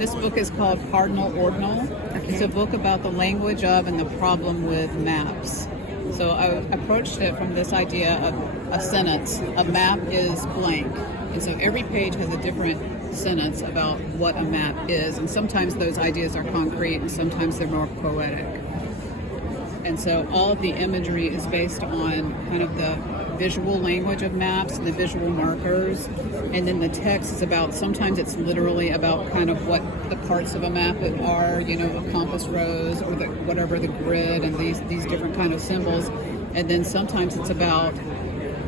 This book is called Cardinal, Ordinal. Okay. It's a book about the language of and the problem with maps. So I approached it from this idea of a sentence. A map is blank. And so every page has a different sentence about what a map is. And sometimes those ideas are concrete and sometimes they're more poetic. And so all of the imagery is based on kind of the visual language of maps and the visual markers. And then the text is about, sometimes it's literally about kind of what the parts of a map are, you know, the compass rose or whatever the grid and these different kind of symbols. And then sometimes it's about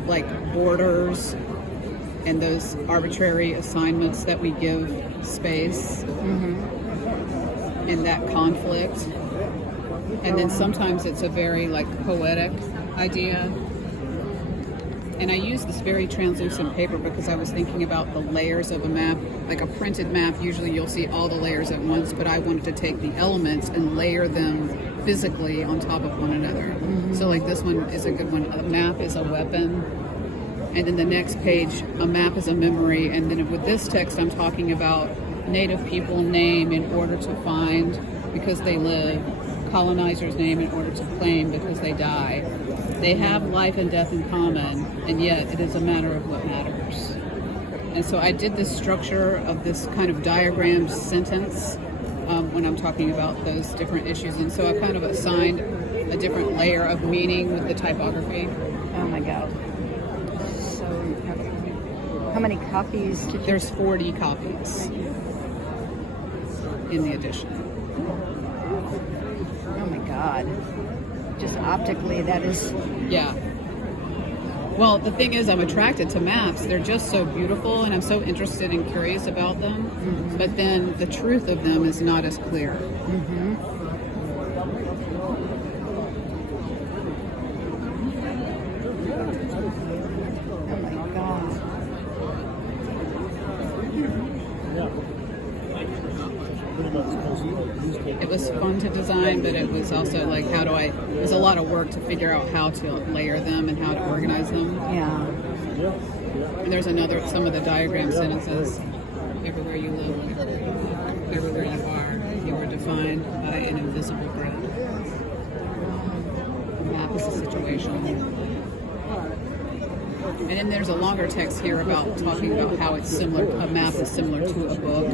like borders and those arbitrary assignments that we give space and that conflict. And then sometimes it's a very like poetic idea. And I use this very translucent paper because I was thinking about the layers of a map. Like a printed map, usually you'll see all the layers at once, but I wanted to take the elements and layer them physically on top of one another. So like this one is a good one. A map is a weapon. And then the next page, a map is a memory. And then with this text, I'm talking about native people name in order to find because they live, colonizers name in order to claim because they die. They have life and death in common, and yet it is a matter of what matters. And so I did this structure of this kind of diagrammed sentence when I'm talking about those different issues. And so I kind of assigned a different layer of meaning with the typography. Oh my God. So, how many copies did you... There's 40 copies in the edition. Oh my God. Just optically, that is... Yeah. Well, the thing is, I'm attracted to maps. They're just so beautiful, and I'm so interested and curious about them. But then the truth of them is not as clear. Oh my God. It was fun to design, but it was also like, it was a lot of work to figure out how to layer them and how to organize them. Yeah. And there's some of the diagram sentences. Everywhere you look, everywhere you are, you are defined by an invisible grid. A map is a situation. And then there's a longer text here about talking about how it's similar, a map is similar to a book.